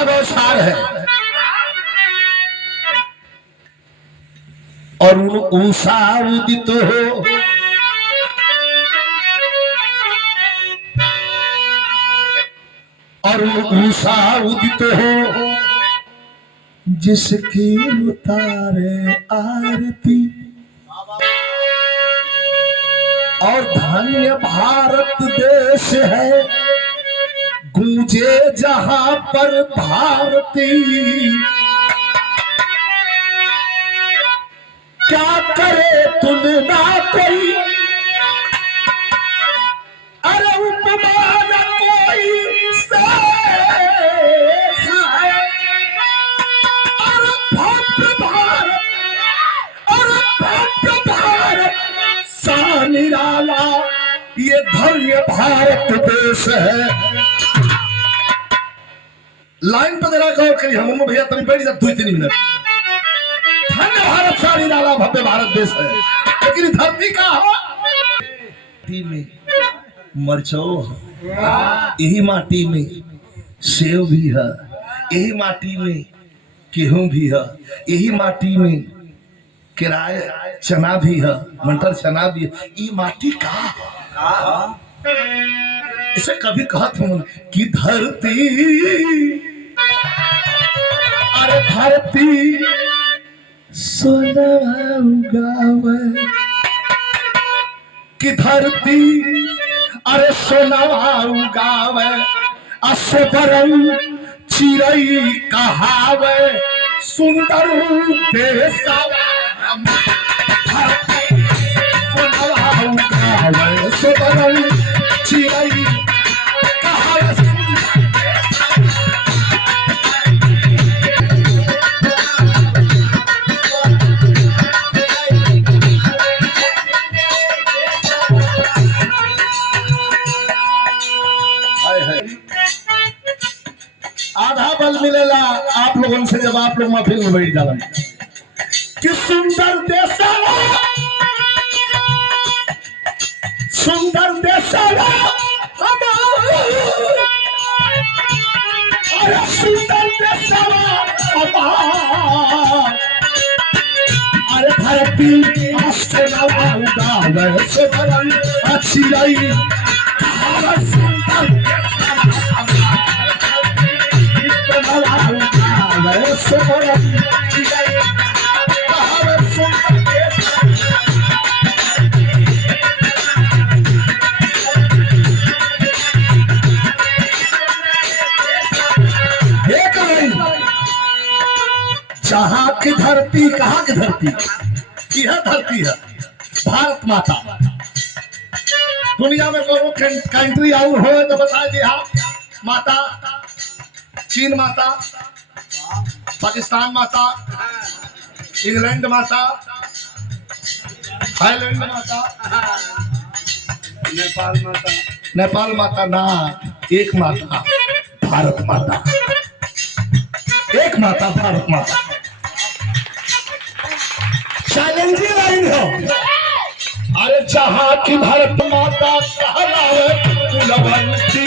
बड़ा बौछार है। और उषा उदित हो और उषा उदित हो जिसकी उतारे आरती। और धन्य भारत देश है गूंजे जहां पर भारती। क्या करे तुलना कोई, अरे उपमान कोई शेष है। अरे भव्य भारत, अरे भव्य भारत सा निराला ये धन्य भारत देश है। लाइन पर जरा गौर करिए, हम भैया तनी बैठ जा 2-3 मिनट। धन्य भारत सा निराला भव्य भारत देश है, लेकिन धरती का माटी में मरचो है, यही माटी में सेव भी है, यही माटी में गेहूं भी है, यही माटी में किराए चना भी है, मटर चना भी है। ये माटी का इसे कभी कहा था कि धरती, अरे धरती सोना उगावे, कि धरती अरे सोना उगावे, असबरंग चिड़ई कहावे, सुंदर देशवा धरती सोना उगावे, असबरंग चिड़ई कहावे। आधा बल मिलेला आप लोगों से जब आप लोग महफिल में बैठ जाओ कि सुंदर देशवा, सुंदर देशवा अरे सुंदर देशवा अरे धरती आस्था उगावे से बरन अच्छी रही। अरे सुंदर जहां की धरती, कहां की धरती, यह धरती है भारत माता। दुनिया में कोई कंट्री और हो तो बता दिया, माता चीन माता, पाकिस्तान माता, इंग्लैंड माता, थाईलैंड माता, नेपाल माता, नेपाल माता ना, एक माता भारत माता, एक माता भारत माता। चैलेंजिंग लाइन हो। अरे जहां की भारत माता कहलावे कुलवंती,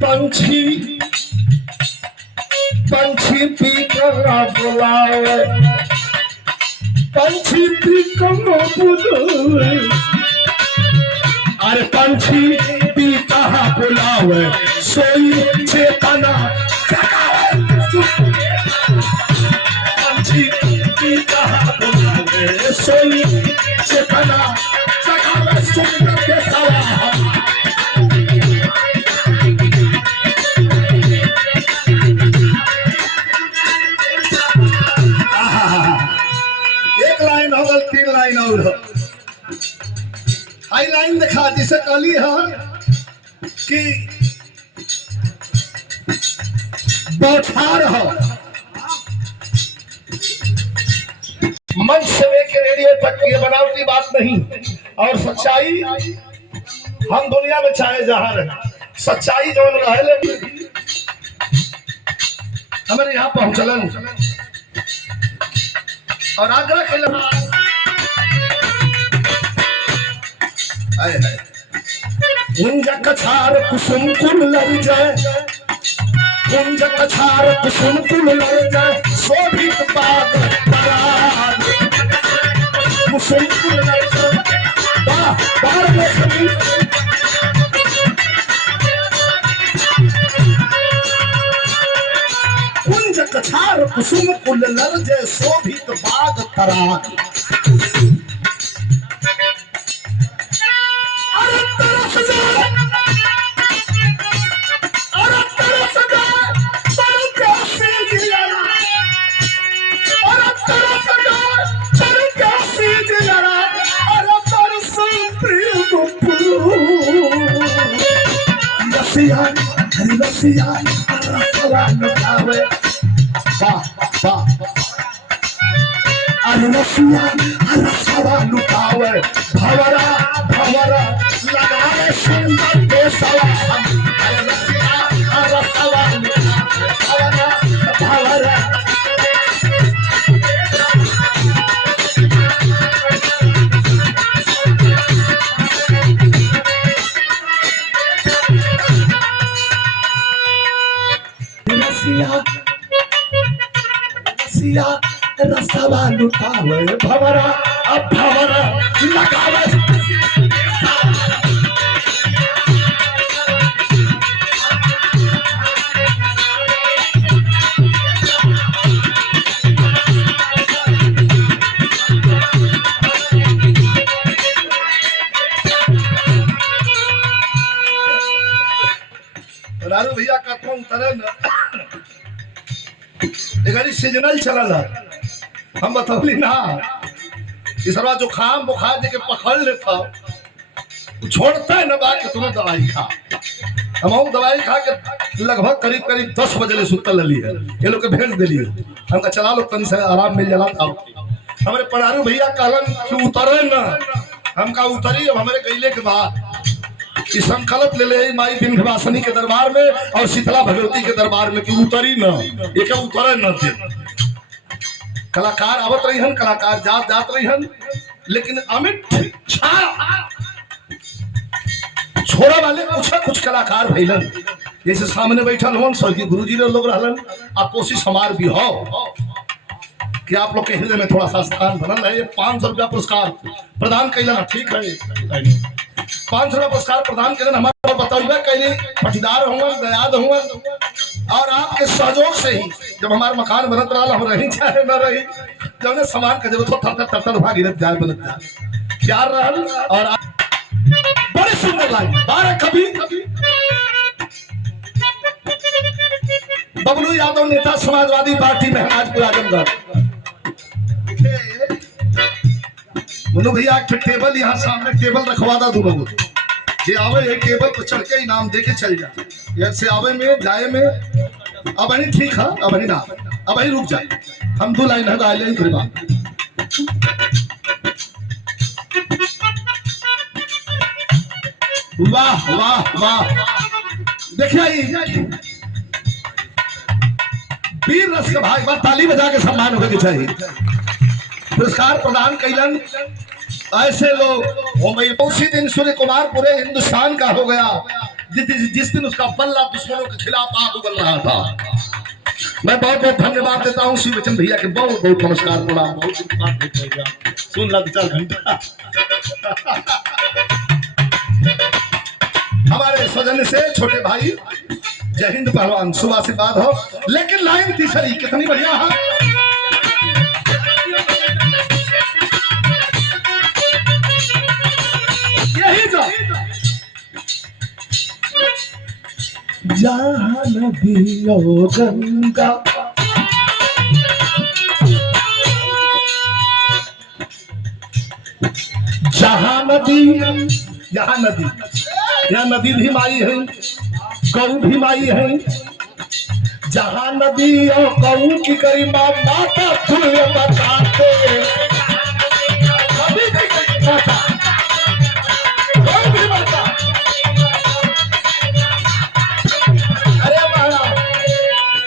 पंछी पंछी पी कर बुलावे, पंछी पी कर बुलावे, अरे पंछी पी कहा बुलावे, सोई चेतना जगावे, पंछी पी कहा बुलावे, सोई चेतना जगावे, सुंदर के सवा। लाइन और हाई लाइन दिखा जिसे कहली है कि बौछार हो मंच से लेके रेडियो तक ये बनावटी बात नहीं। और सच्चाई हम दुनिया में चाहे जहां रहे, सच्चाई जो रहे हमारे यहाँ पहुंचलन और आगरा के कुंज कछार कुसुम कुल लग जाए, कुंज कछार कुसुम कुल लग जाए, शोभित बाग बराग कुसुम कुल लग जाए, बार में कभी कुंज कछार कुसुम कुल लग जाए, शोभित बाग तराग। रसिया रसवा लुटावे वाह वाह, अरे रसिया रसवा लुटावे, भवरा भवरा लगावे सुंदर देशवा, अरे रसिया रसवा लुटावे, भवरा भवरा रसवा लुटावे, भवरा अब भवरा लगावे। लालू भैया का कौन तरह सीजनल चलल है, हम बतौली ना इस जो खाम बुखार देके पकड़ लेता छोड़ता है ना बात, तुम्हें दवाई खा। हम दवाई खा के लगभग करीब करीब 10 बजे सुतल रही है, ये लोग के भेज दिली हमका चला लो तन से आराम मिल जाला था। हमारे परारू भैया कहलन कि उतरे ना, हमका उतरी। अब हमारे गईले के बाद इस संकल्प ले ले माई विंध्यवासिनी के दरबार में और शीतला भगवती के दरबार में कि उतरी न, एक उतरे न थे। कलाकार आवत रही हन, कलाकार जात जात रही हन, लेकिन अमित छोड़ा वाले कुछ कलाकार भइलन, जैसे सामने बैठल होन स्वर्गीय गुरुजी लोग रहलन। आप कोशिश हमार भी हो कि आप लोग के हृदय में थोड़ा सा स्थान बनल है। 500 रुपया पुरस्कार प्रदान कैलन, ठीक है 500 रुपया पुरस्कार प्रदान करें। हमारे बतौबे कैली पटीदार हुआ, दयाद हुआ, और आपके सहयोग से ही जब हमारे मकान बनत रहा, हम रही चाहे न रही, जब सामान का जरूरत हो तर भागीरथ जाए बनत जाए प्यार रहल। और बड़े सुंदर लाइन 12 कवि बबलू यादव नेता समाजवादी पार्टी महराजपुर आजमगढ़। बोलो भैया एक टेबल यहाँ सामने टेबल रखवा दा दू लोग, जे आवे ये टेबल पर चढ़ के इनाम दे के चल जा। ऐसे आवे में जाए में अब नहीं ठीक है, अब नहीं ना, अब नहीं रुक जाए, हम 2 लाइन हटा ले करवा। वाह वाह वाह, देखिए वीर रस के भाई, बात ताली बजा के सम्मान होने चाहिए। पुरस्कार प्रदान कैलन ऐसे लोग। उसी दिन सूर्य कुमार पूरे हिंदुस्तान का हो गया जिस दिन उसका बल्ला दुश्मनों के खिलाफ आग उगल रहा था। मैं बहुत बहुत धन्यवाद देता हूँ श्री बच्चन भैया के, बहुत बहुत नमस्कार प्रणाम। सुन ला 4 घंटा हमारे स्वजन से छोटे भाई जय हिंद पहलवान, शुभ आशीर्वाद हो। लेकिन लाइन तीसरी कितनी बढ़िया है, यही जो जहाँ नदियों गंगा जहाँ नदी, यहाँ नदी यहाँ नदी भी माई है, गौ भी माई है। जहाँ नदी और गौ की गरिमा माता तुल्य बताते, नदी की माता, गौ भी माता। अरे महाराज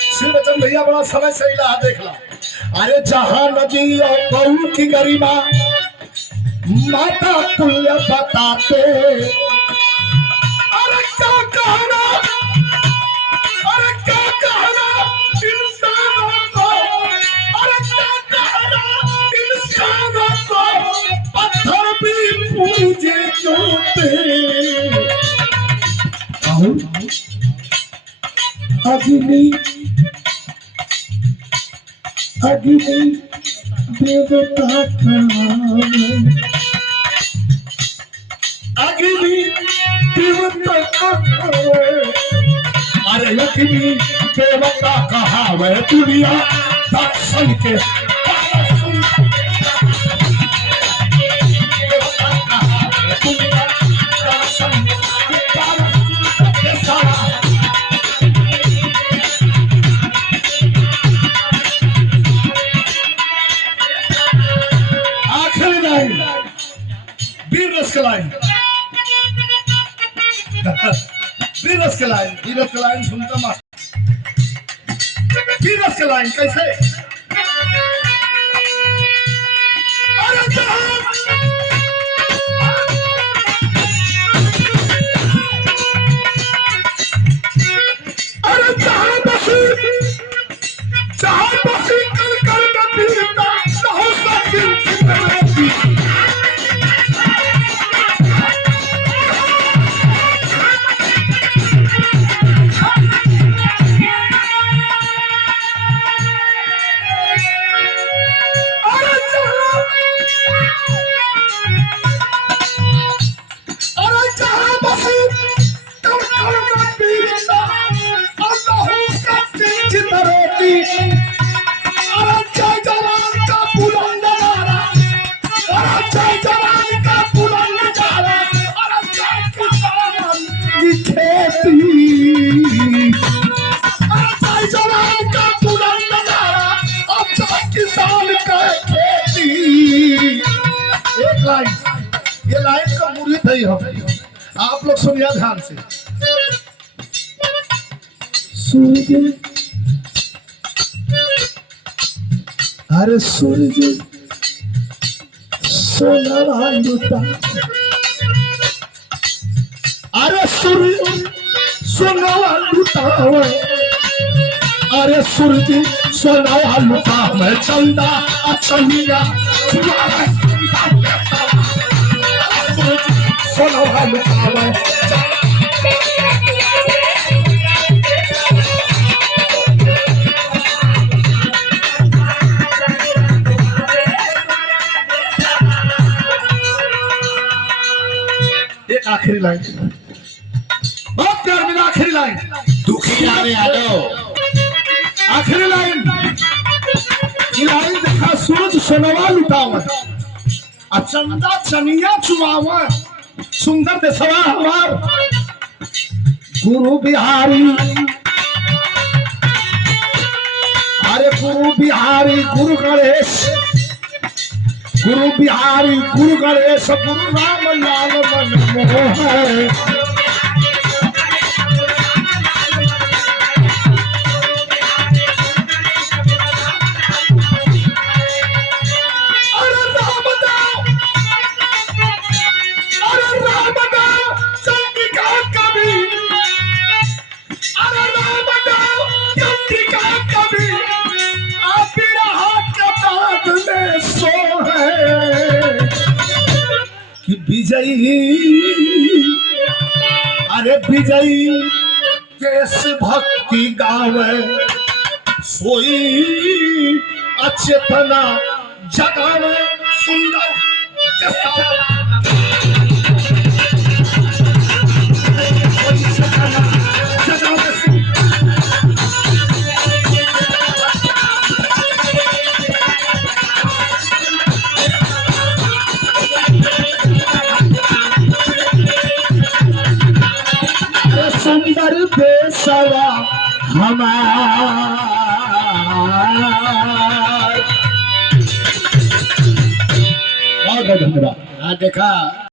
शिवचंद भैया बड़ा समय से इला देख ला। अरे जहाँ नदी और गौ की गरिमा माता तुल्य बताते, अरे क्या कहना, अरे क्या कहना इंसानों को, अरे क्या कहना इंसानों को, पत्थर भी पूजे जोते। अग्नि अग्नि देवता अग्नि देवता, अरे अग्नि देवता कहा वह दुनिया दर्शन के आखिरी लाइन वीर रस का लाइन, वीरस के लाइन सुनता मत। वीरस के लाइन कैसे? अरे जहां बसी कल कर में पीता बहुत सा दिल लाइन, ये लाइन का मुरीद है हम। आप लोग सुनिए ध्यान से। सूरज, अरे सूरज सोना लुटा, अरे सूरज सोना लुटा, अरे सूरज सोना लुटा मैं चंदा अचनिया सोना लुटा मैं। आखिरी लाइन बहुत प्यार मिला, आखिरी लाइन दुखिया में आलो, आखिरी लाइन देखा सूरज सोनवा लुटावा चंदा चनिया चुमावा सुंदर देशवा हमार गुरु बिहारी, अरे गुरु बिहारी गुरु गणेश, गुरु बिहारी गुरु गणेश गुरु राम लाल मन मोहन। विजयी, अरे विजयी देश भक्ति गावे सोई अचेतना जगावे सुंदर सुंदर देशवा हमार। बहुत बहुत धन्यवाद। देखा